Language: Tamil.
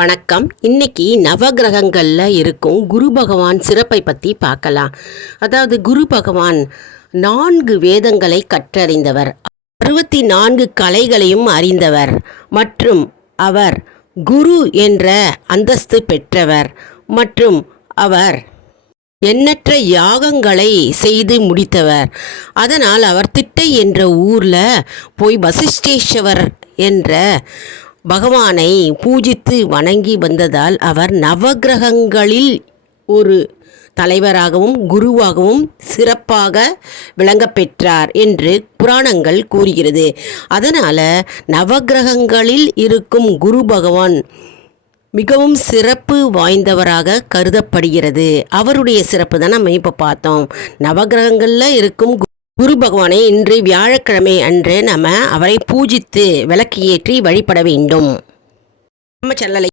வணக்கம். இன்னைக்கு நவகிரகங்களில் இருக்கும் குரு பகவான் சிறப்பை பற்றி பார்க்கலாம். அதாவது குரு பகவான் நான்கு வேதங்களை கற்றறிந்தவர் அறுபத்தி நான்கு கலைகளையும் அறிந்தவர் மற்றும் அவர் குரு என்ற அந்தஸ்து பெற்றவர் மற்றும் அவர் எண்ணற்ற யாகங்களை செய்து முடித்தவர். அதனால் அவர் திட்டை என்ற ஊரில் போய் வசிஷ்டேஸ்வரர் என்ற பகவானை பூஜித்து வணங்கி வந்ததால் அவர் நவக்கிரகங்களில் ஒரு தலைவராகவும் குருவாகவும் சிறப்பாக விளங்கப்பெற்றார் என்று புராணங்கள் கூறுகிறது. அதனால் நவக்கிரகங்களில் இருக்கும் குரு பகவான் மிகவும் சிறப்பு வாய்ந்தவராக கருதப்படுகிறது. அவருடைய சிறப்பு தான் நம்ம இப்போ பார்த்தோம். நவகிரகங்களில் இருக்கும் குரு பகவானை இன்று வியாழக்கிழமை அன்று நம்ம அவரை பூஜித்து விளக்கு ஏற்றி வழிபட வேண்டும். நம்ம சேனலை